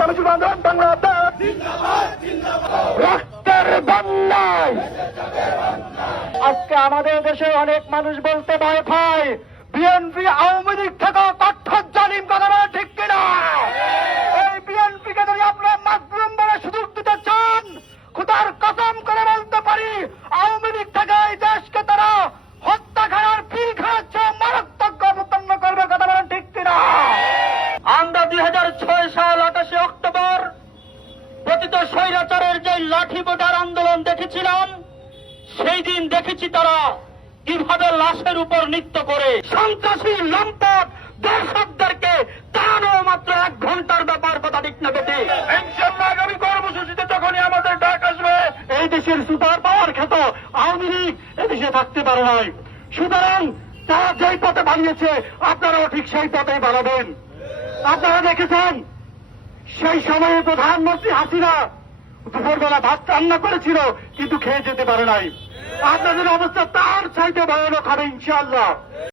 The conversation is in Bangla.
ইসলামী যুব আন্দোলন বাংলাদেশ রক্তের বন্যায় আজকে আমাদের দেশে অনেক মানুষ বলতে ভয় পায় বিএনপি আওয়ামী লীগ থেকে কঠোর জালিম কথা বলে ঠিক কিনা? এই বিএনপি কে যদি আপনার মাধ্যম বলে সুযোগ দিতে চান, খুদার কসম করে বলতে পারি, আওয়ামী লীগ থেকে এই দেশকে তারা হত্যা খানার পিল খাওয়াচ্ছে মারাত্মক অবতন্ন করবে কথা বলেন ঠিক কিনা? আমরা দুই হাজার ছয় সাল আঠাশে অক্টোবর পতিত স্বৈরাচারের যে লাঠি বোটার আন্দোলন দেখেছিলাম সেই দিন দেখেছি তারা কীভাবে লাশের উপর নৃত্য করে সন্ত্রাসী লম্পট দর্শকদেরকে তারও মাত্র এক ঘণ্টার ব্যাপার কথা ঠিক না বেটে। ইনশাল্লাহ আগামী কর্মসূচিতে যখনই আমাদের ডাক আসবে এই দেশের সুপার পাওয়ার খ্যাত আওয়ামী লীগ এদেশে থাকতে পারে নাই। সুতরাং তারা যেই পথে বানিয়েছে আপনারাও ঠিক সেই পথেই বানাবেন। আপনারা দেখেছেন সেই সময়ে প্রধানমন্ত্রী হাসিনা দুপুরবেলা ভাত রান্না করেছিল, কিন্তু খেয়ে যেতে পারে নাই। আপনাদের অবস্থা তার চাইতে ভয়ানক হবে ইনশাল্লাহ